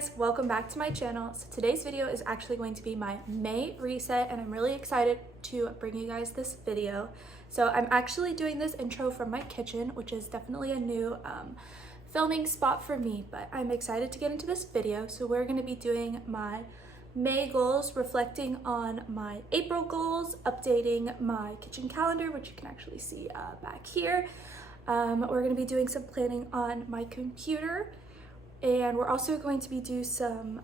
guys, welcome back to my channel. So today's video is actually going to be my May reset and I'm really excited to bring you guys this video. So I'm actually doing this intro from my kitchen, which is definitely a new filming spot for me, but I'm excited to get into this video. So we're going to be doing my May goals, reflecting on my April goals, updating my kitchen calendar, which you can actually see back here. We're going to be doing some planning on my computer, and we're also going to be doing some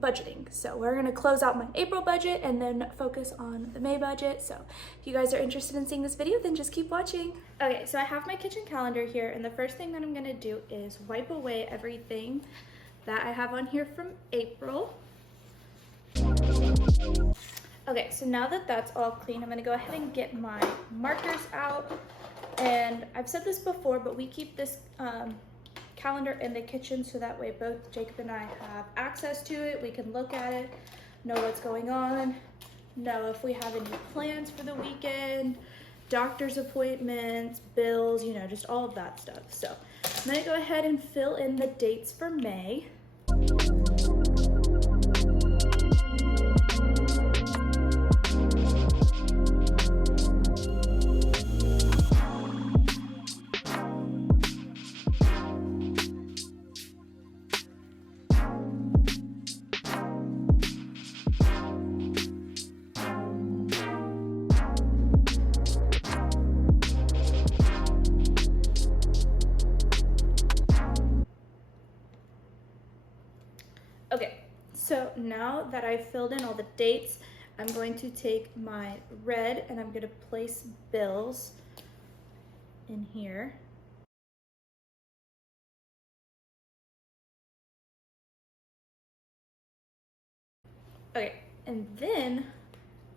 budgeting. So we're going to close out my April budget and then focus on the May budget. So if you guys are interested in seeing this video, then just keep watching. Okay, so I have my kitchen calendar here, and the first thing that I'm going to do is wipe away everything that I have on here from April. Okay, so now that that's all clean, I'm going to go ahead and get my markers out. And I've said this before, but we keep this calendar in the kitchen so that way both Jacob and I have access to it. We can look at it, know what's going on, know if we have any plans for the weekend, doctor's appointments, bills, you know, just all of that stuff. So I'm going to go ahead and fill in the dates for May. Okay, so now that I've filled in all the dates, I'm going to take my red and I'm going to place bills in here. Okay, and then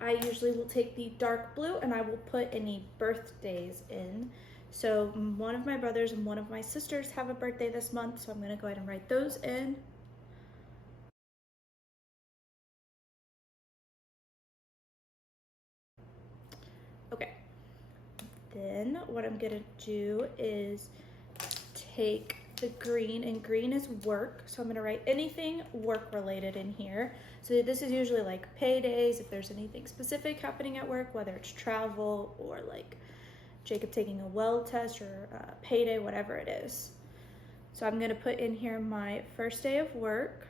I usually will take the dark blue and I will put any birthdays in. So one of my brothers and one of my sisters have a birthday this month, so I'm going to go ahead and write those in. Okay, then what I'm gonna do is take the green, and green is work, so I'm gonna write anything work related in here. So this is usually like paydays, if there's anything specific happening at work, whether it's travel or like Jacob taking a well test or payday, whatever it is. So I'm gonna put in here my first day of work,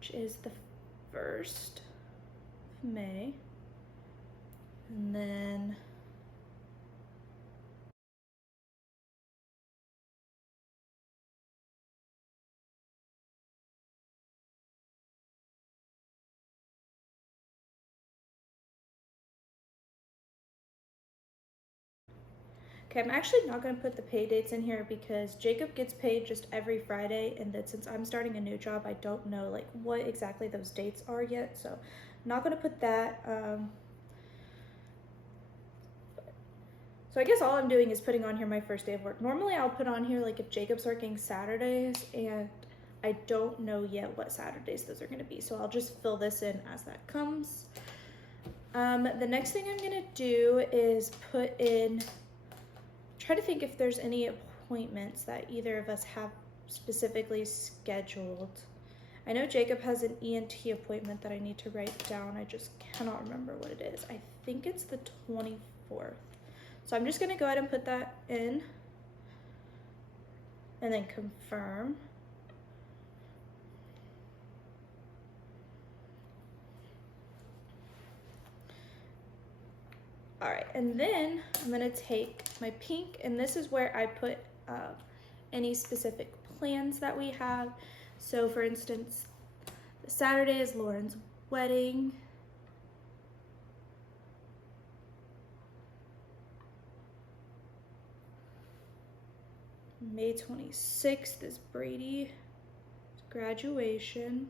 which is the 1st of May. And then okay, I'm actually not going to put the pay dates in here because Jacob gets paid just every Friday, and that since I'm starting a new job, I don't know like what exactly those dates are yet, so I'm not going to put that. So I guess all I'm doing is putting on here my first day of work. Normally I'll put on here like if Jacob's working Saturdays, and I don't know yet what Saturdays those are going to be. So I'll just fill this in as that comes. The next thing I'm going to do is put in, try to think if there's any appointments that either of us have specifically scheduled. I know Jacob has an ENT appointment that I need to write down. I just cannot remember what it is. I think it's the 24th. So I'm just going to go ahead and put that in and then confirm. All right, and then I'm going to take my pink, and this is where I put any specific plans that we have. So for instance, Saturday is Lauren's wedding. May 26th is Brady's graduation.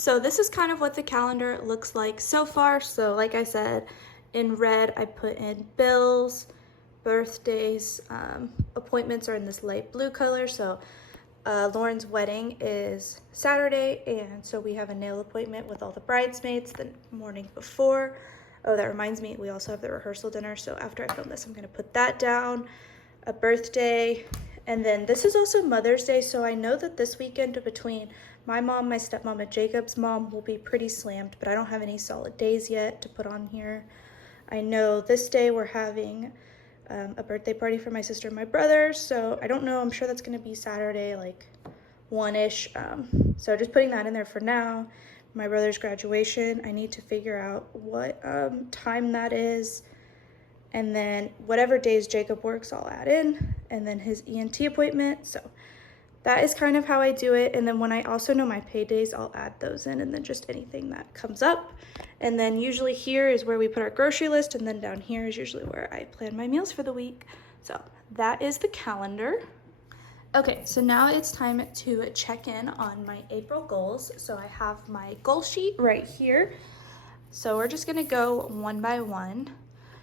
So this is kind of what the calendar looks like so far. So like I said, in red, I put in bills, birthdays, appointments are in this light blue color. So Lauren's wedding is Saturday, and so we have a nail appointment with all the bridesmaids the morning before. Oh, that reminds me, we also have the rehearsal dinner. So after I film this, I'm gonna put that down, a birthday, and then this is also Mother's Day. So I know that this weekend between my mom, my stepmom, and Jacob's mom will be pretty slammed, but I don't have any solid days yet to put on here. I know this day we're having a birthday party for my sister and my brother, so I don't know, I'm sure that's gonna be Saturday, like 1-ish, so just putting that in there for now. My brother's graduation, I need to figure out what time that is, and then whatever days Jacob works, I'll add in, and then his ENT appointment. So that is kind of how I do it. And then when I also know my pay days, I'll add those in, and then just anything that comes up. And then usually here is where we put our grocery list, and then down here is usually where I plan my meals for the week. So that is the calendar. Okay, so now it's time to check in on my April goals. So I have my goal sheet right here. So we're just gonna go one by one.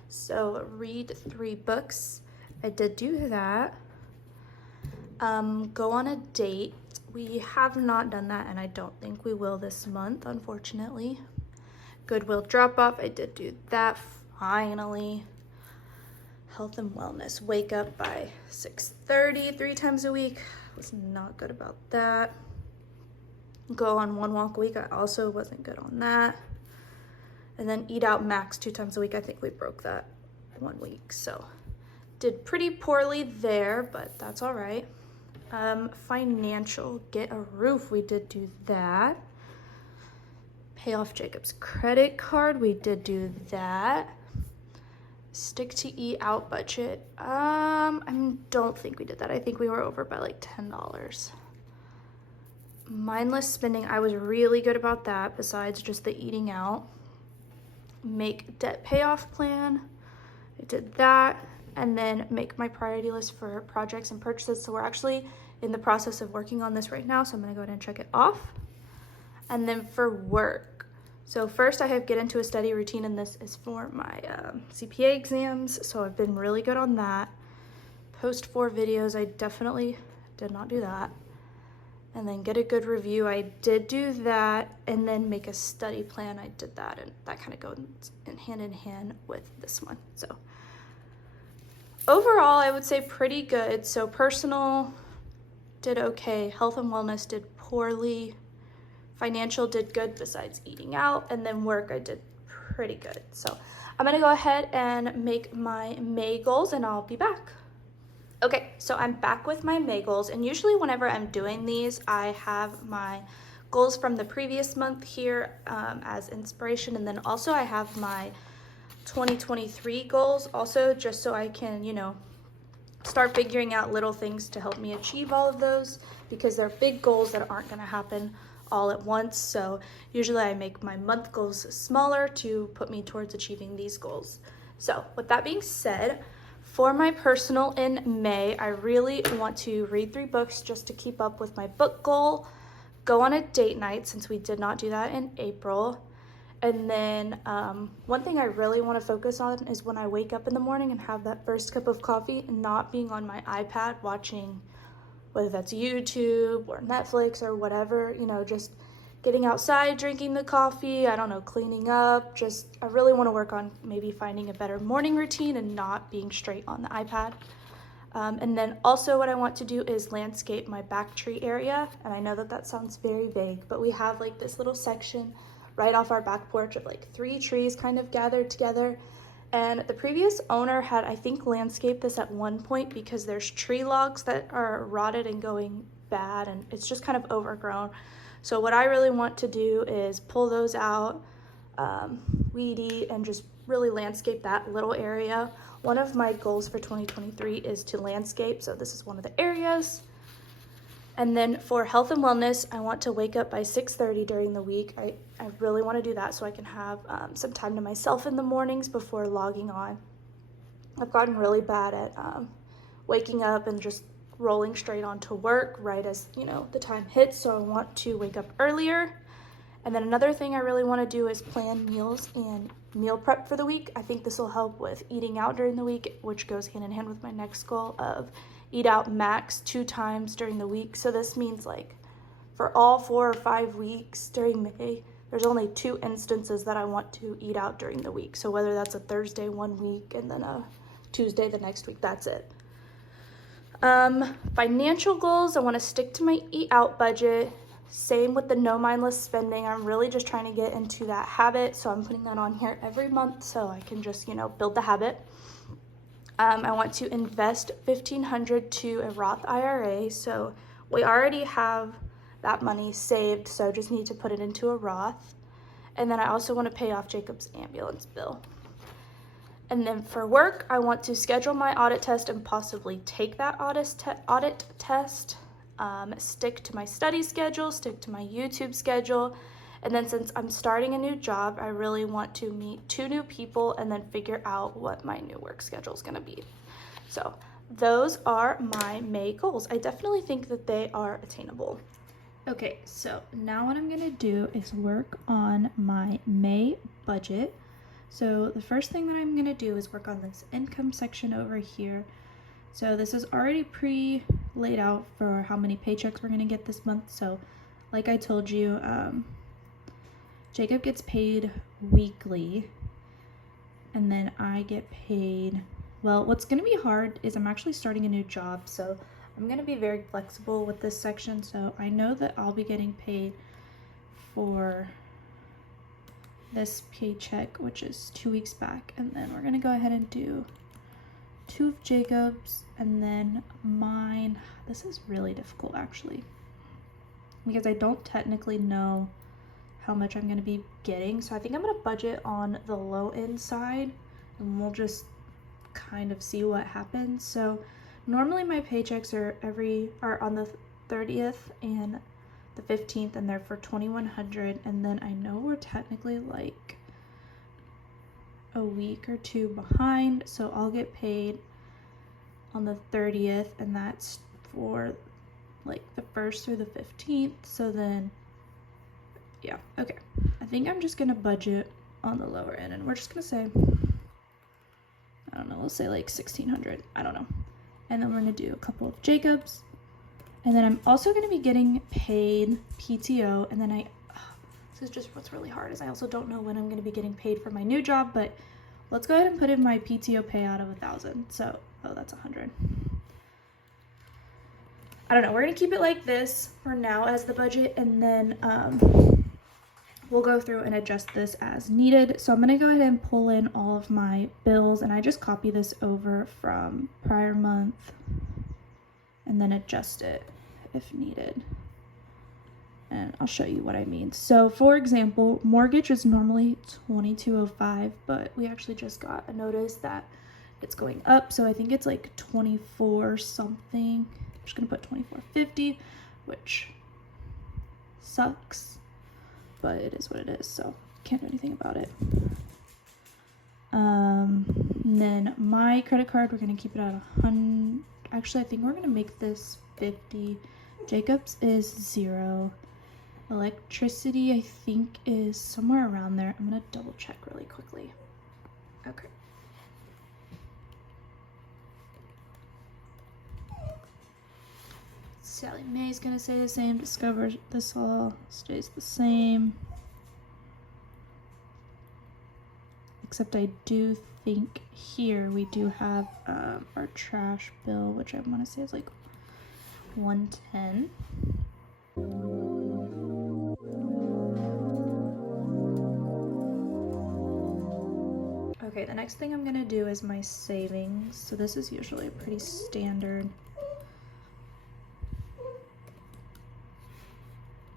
So read 3 books. I did do that. Go on a date. We have not done that, and I don't think we will this month, unfortunately. Goodwill drop off. I did do that finally. Health and wellness. Wake up by 6:30 3 times a week. Was not good about that. Go on 1 walk a week. I also wasn't good on that. And then eat out max 2 times a week. I think we broke that 1 week. So did pretty poorly there, but that's all right. Financial, get a roof. We did do that. Pay off Jacob's credit card. We did do that. Stick to eat out budget. I don't think we did that. I think we were over by like $10. Mindless spending. I was really good about that besides just the eating out. Make debt payoff plan. I did that. And then make my priority list for projects and purchases. So we're actually in the process of working on this right now. So I'm gonna go ahead and check it off. And then for work. So first I have get into a study routine, and this is for my CPA exams. So I've been really good on that. Post 4 videos, I definitely did not do that. And then get a good review, I did do that. And then make a study plan, I did that. And that kind of goes in hand with this one, so. Overall, I would say pretty good. So personal did okay. Health and wellness did poorly. Financial did good besides eating out. And then work, I did pretty good. So I'm gonna go ahead and make my May goals, and I'll be back. Okay, so I'm back with my May goals. And usually whenever I'm doing these, I have my goals from the previous month here as inspiration. And then also I have my 2023 goals also, just so I can, you know, start figuring out little things to help me achieve all of those, because they're big goals that aren't going to happen all at once. So usually I make my month goals smaller to put me towards achieving these goals. So with that being said, for my personal in May, I really want to read 3 books just to keep up with my book goal, go on a date night since we did not do that in April. And then one thing I really want to focus on is when I wake up in the morning and have that first cup of coffee, not being on my iPad watching, whether that's YouTube or Netflix or whatever, you know, just getting outside, drinking the coffee, I don't know, cleaning up. Just, I really want to work on maybe finding a better morning routine and not being straight on the iPad. And then also what I want to do is landscape my back tree area. And I know that that sounds very vague, but we have like this little section right off our back porch of like 3 trees kind of gathered together. And the previous owner had, I think, landscaped this at one point because there's tree logs that are rotted and going bad, and it's just kind of overgrown. So what I really want to do is pull those out, weed eat, and just really landscape that little area. One of my goals for 2023 is to landscape, so this is one of the areas. And then for health and wellness, I want to wake up by 6:30 during the week. I really want to do that so I can have some time to myself in the mornings before logging on. I've gotten really bad at waking up and just rolling straight onto work right as, you know, the time hits. So I want to wake up earlier. And then another thing I really want to do is plan meals and meal prep for the week. I think this will help with eating out during the week, which goes hand in hand with my next goal of eat out max 2 times during the week. So this means like for all 4 or 5 weeks during May, there's only 2 instances that I want to eat out during the week. So whether that's a Thursday one week and then a Tuesday the next week, that's it. Financial goals, I want to stick to my eat out budget. Same with the no mindless spending. I'm really just trying to get into that habit, so I'm putting that on here every month so I can just, build the habit. I want to invest $1,500 to a Roth IRA, so we already have that money saved, so just need to put it into a Roth. And then I also want to pay off Jacob's ambulance bill. And then for work, I want to schedule my audit test and possibly take that audit test. Stick to my study schedule, stick to my YouTube schedule. And then since I'm starting a new job, I really want to meet 2 new people and then figure out what my new work schedule is going to be. So those are my May goals. I definitely think that they are attainable. Okay, so now what I'm going to do is work on my May budget. So the first thing that I'm going to do is work on this income section over here. So this is already pre-laid out for how many paychecks we're going to get this month. So like I told you, Jacob gets paid weekly and then I get paid, well, what's going to be hard is I'm actually starting a new job. So I'm going to be very flexible with this section. So I know that I'll be getting paid for this paycheck, which is 2 weeks back. And then we're going to go ahead and do 2 of Jacob's and then mine. This is really difficult actually because I don't technically know how much I'm going to be getting. So I think I'm going to budget on the low end side and we'll just kind of see what happens. So normally my paychecks are on the 30th and the 15th and they're for $2,100, and then I know we're technically like a week or 2 behind, so I'll get paid on the 30th and that's for like the 1st through the 15th. So then yeah, okay, I think I'm just gonna budget on the lower end and we're just gonna say, I don't know, we'll say like 1,600, I don't know. And then we're gonna do a couple of Jacob's, and then I'm also gonna be getting paid PTO. And then this is just what's really hard is I also don't know when I'm gonna be getting paid for my new job, but let's go ahead and put in my PTO payout of 1,000. So, oh, that's 100. I don't know, we're gonna keep it like this for now as the budget, and then we'll go through and adjust this as needed. So I'm gonna go ahead and pull in all of my bills, and I just copy this over from prior month and then adjust it if needed. And I'll show you what I mean. So for example, mortgage is normally $2,205, but we actually just got a notice that it's going up. So I think it's like 24 something. I'm just gonna put 2450, which sucks, but it is what it is, so can't do anything about it. And then my credit card, we're gonna keep it at 100. Actually, I think we're gonna make this 50. Jacob's is 0. Electricity, I think, is somewhere around there. I'm gonna double check really quickly. Okay. Sally Mae's gonna say the same. Discover this all stays the same. Except I do think here we do have our trash bill, which I want to say is like $110. Okay, the next thing I'm gonna do is my savings. So this is usually pretty standard.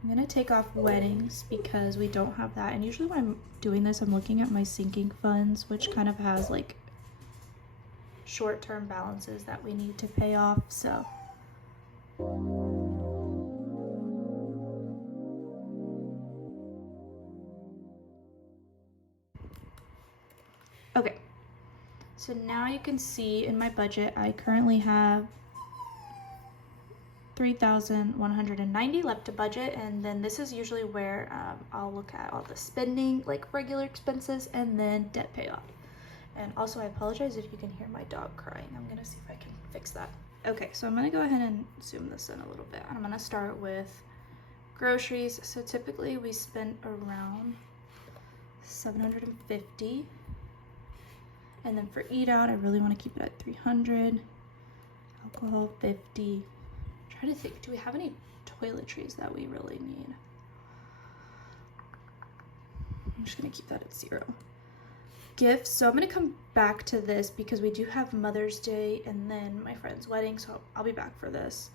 I'm gonna take off weddings because we don't have that, and usually when I'm doing this I'm looking at my sinking funds, which kind of has like short-term balances that we need to pay off. So okay, so now you can see in my budget I currently have $3,190 left to budget, and then this is usually where I'll look at all the spending, like regular expenses, and then debt payoff. And also, I apologize if you can hear my dog crying. I'm gonna see if I can fix that. Okay, so I'm gonna go ahead and zoom this in a little bit. I'm gonna start with groceries. So typically we spend around $750. And then for eat out, I really want to keep it at $300. Alcohol, $50. I'm trying to think, do we have any toiletries that we really need? I'm just gonna keep that at 0. Gifts, so I'm gonna come back to this because we do have Mother's Day and then my friend's wedding, so I'll be back for this.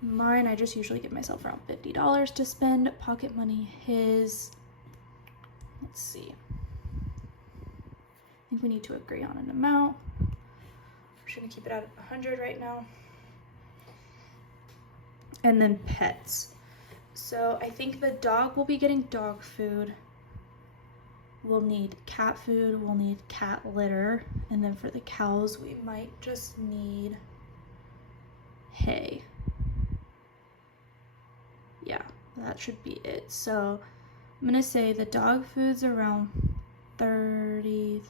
Mine, I just usually give myself around $50 to spend. Pocket money, his, let's see. I think we need to agree on an amount. We're just gonna keep it at 100 right now. And then pets. So I think the dog will be getting dog food. We'll need cat food, we'll need cat litter. And then for the cows, we might just need hay. Yeah, that should be it. So I'm gonna say the dog food's around 30,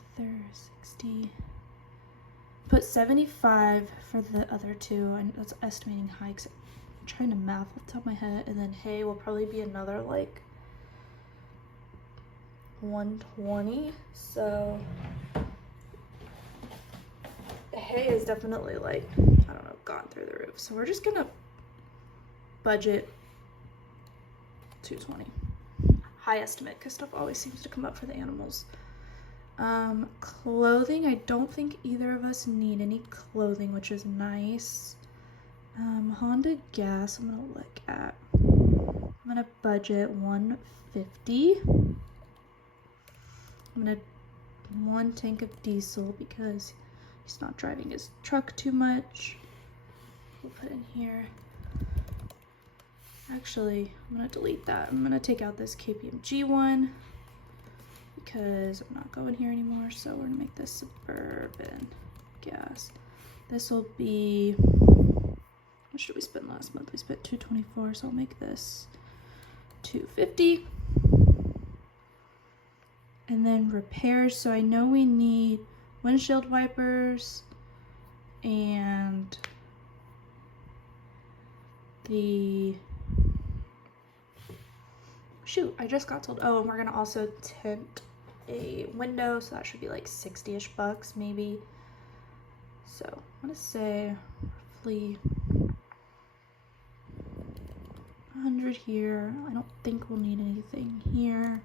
60. Put 75 for the other two, and that's estimating high because I'm trying to math off the top of my head. And then hay will probably be another like 120. So hay is definitely like, I don't know, gone through the roof. So we're just gonna budget 220. High estimate because stuff always seems to come up for the animals. Clothing, I don't think either of us need any clothing, which is nice. Honda gas, I'm gonna look at. I'm gonna budget 150. I'm gonna 1 tank of diesel because he's not driving his truck too much. We'll put in here. Actually, I'm gonna delete that. I'm gonna take out this KPMG one because I'm not going here anymore. So we're gonna make this Suburban gas. This will be, what should we spend last month? We spent $224, so I'll make this $250. And then repairs, so I know we need windshield wipers and the, shoot, I just got told, oh, and we're gonna also tint a window, so that should be like 60-ish bucks maybe. So I'm gonna say roughly 100 here. I don't think we'll need anything here.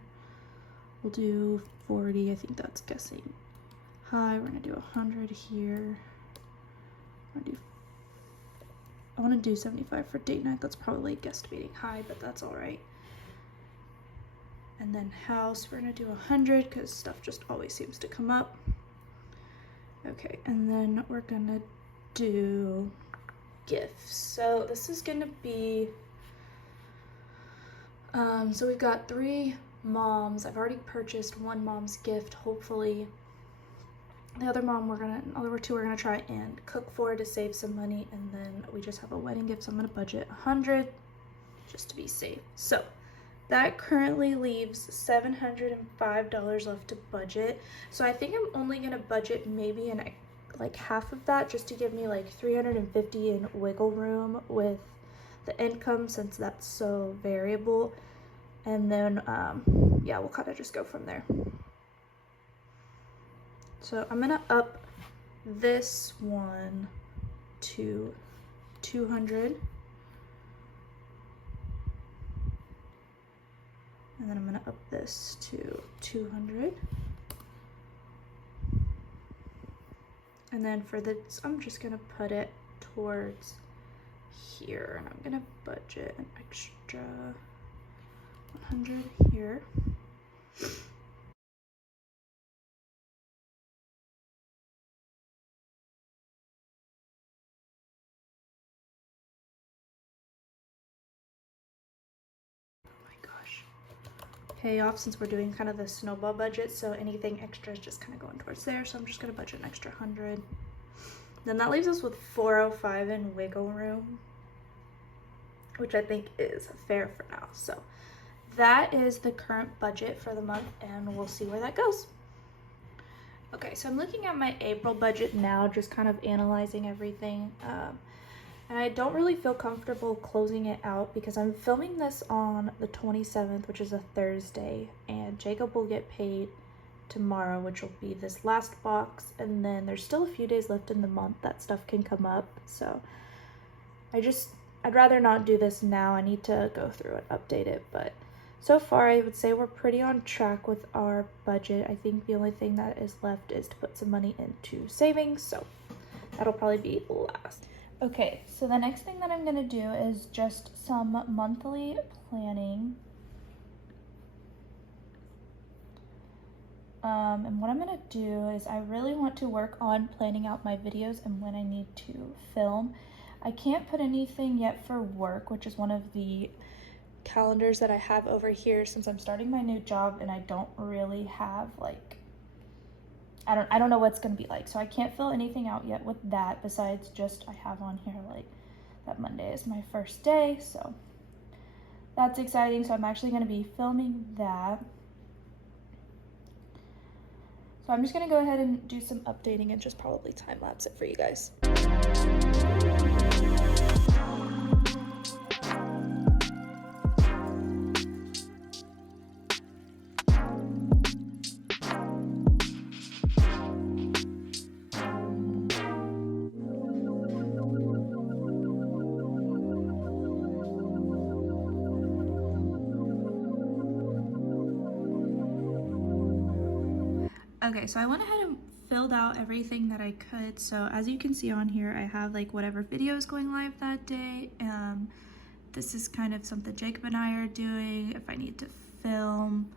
We'll do 40, I think that's guessing high. We're gonna do 100 here. I wanna do 75 for date night. That's probably guesstimating high, but that's all right. And then house, we're gonna do 100 because stuff just always seems to come up. Okay, and then we're gonna do gifts. So this is gonna be, so we've got 3 moms. I've already purchased 1 mom's gift, hopefully. The other two we're gonna try and cook for to save some money, and then we just have a wedding gift, so I'm gonna budget 100 just to be safe. So that currently leaves $705 left to budget. So I think I'm only gonna budget maybe in like half of that just to give me like $350 in wiggle room with the income, since that's so variable. And then yeah, we'll kind of just go from there. So I'm gonna up this one to 200. And then I'm gonna up this to 200. And then for this, I'm just gonna put it towards here, and I'm gonna budget an extra 100 here. Payoff, since we're doing kind of the snowball budget, so anything extra is just kind of going towards there. So I'm just going to budget an extra 100. Then that leaves us with 405 in wiggle room. which I think is fair for now. So that is the current budget for the month, and we'll see where that goes. Okay, so I'm looking at my April budget now, just kind of analyzing everything. And I don't really feel comfortable closing it out because I'm filming this on the 27th, which is a Thursday, and Jacob will get paid tomorrow, which will be this last box, and then there's still a few days left in the month that stuff can come up. So I'd rather not do this now. I need to go through and update it, but so far I would say we're pretty on track with our budget. I think the only thing that is left is to put some money into savings, so that'll probably be last. Okay, so the next thing that I'm gonna do is just some monthly planning. And what I'm gonna do is I really want to work on planning out my videos and when I need to film. I can't put anything yet for work, which is one of the calendars that I have over here since I'm starting my new job and I don't really have like, I don't know what's gonna be like, so I can't fill anything out yet with that besides just I have on here like that Monday is my first day, so that's exciting. So I'm actually gonna be filming that. So I'm just gonna go ahead and do some updating and just probably time lapse it for you guys. Okay, so I went ahead and filled out everything that I could. So as you can see on here, I have like whatever video is going live that day. This is kind of something Jacob and I are doing. If I need to film,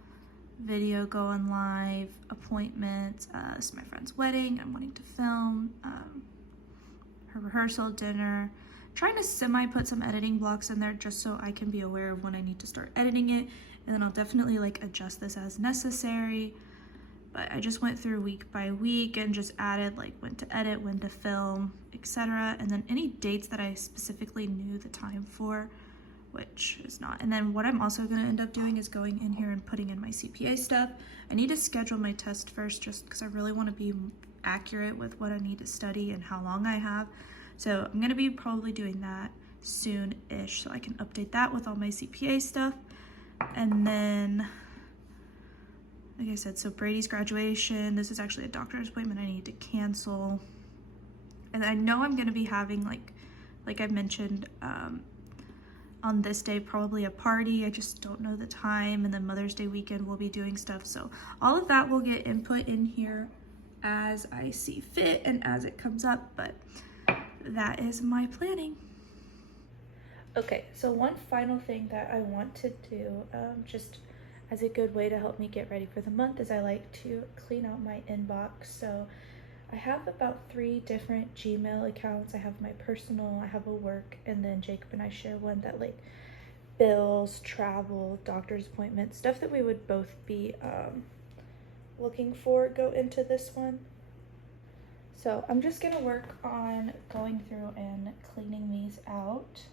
video going live, appointments, this is my friend's wedding, I'm wanting to film, her rehearsal, dinner, trying to semi-put some editing blocks in there just so I can be aware of when I need to start editing it. And then I'll definitely like adjust this as necessary. But I just went through week by week and just added like when to edit, when to film, etc. And then any dates that I specifically knew the time for, which is not. And then what I'm also going to end up doing is going in here and putting in my CPA stuff. I need to schedule my test first just because I really want to be accurate with what I need to study and how long I have. So I'm going to be probably doing that soon-ish so I can update that with all my CPA stuff. And then, like I said, so Brady's graduation, this is actually a doctor's appointment I need to cancel. And I know I'm gonna be having like I mentioned, on this day, probably a party. I just don't know the time. And then Mother's Day weekend we'll be doing stuff. So all of that will get input in here as I see fit and as it comes up, but that is my planning. Okay, so one final thing that I want to do, just as a good way to help me get ready for the month, is I like to clean out my inbox. So I have about 3 different Gmail accounts. I have my personal, I have a work, and then Jacob and I share one that like bills, travel, doctor's appointments, stuff that we would both be looking for go into this one. So I'm just gonna work on going through and cleaning these out.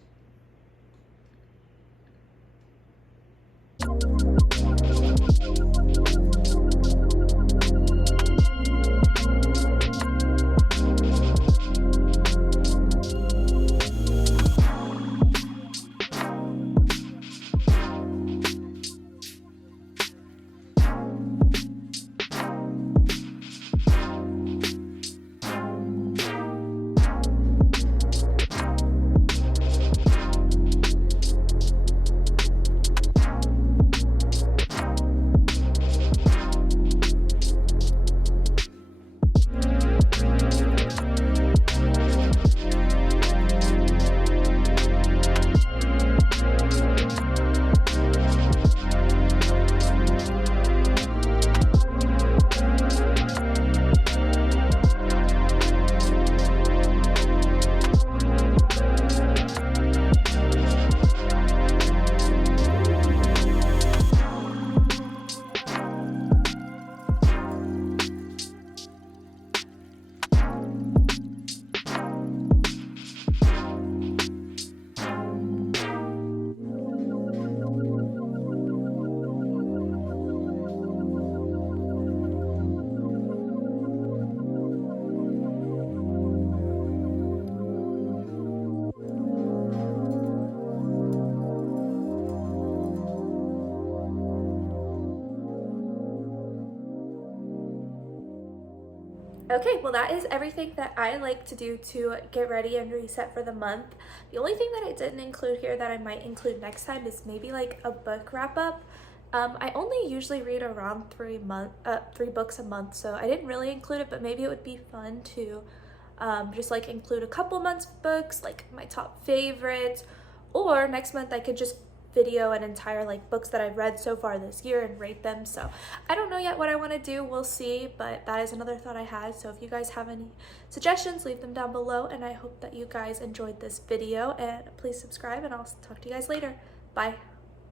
Okay, well that is everything that I like to do to get ready and reset for the month. The only thing that I didn't include here that I might include next time is maybe like a book wrap up. I only usually read around 3 books a month, so I didn't really include it, but maybe it would be fun to just like include a couple months books, like my top favorites, or next month I could just video an entire like books that I've read so far this year and rate them. So I don't know yet what I want to do, we'll see, but that is another thought I had. So if you guys have any suggestions, leave them down below, and I hope that you guys enjoyed this video, and please subscribe, and I'll talk to you guys later. Bye.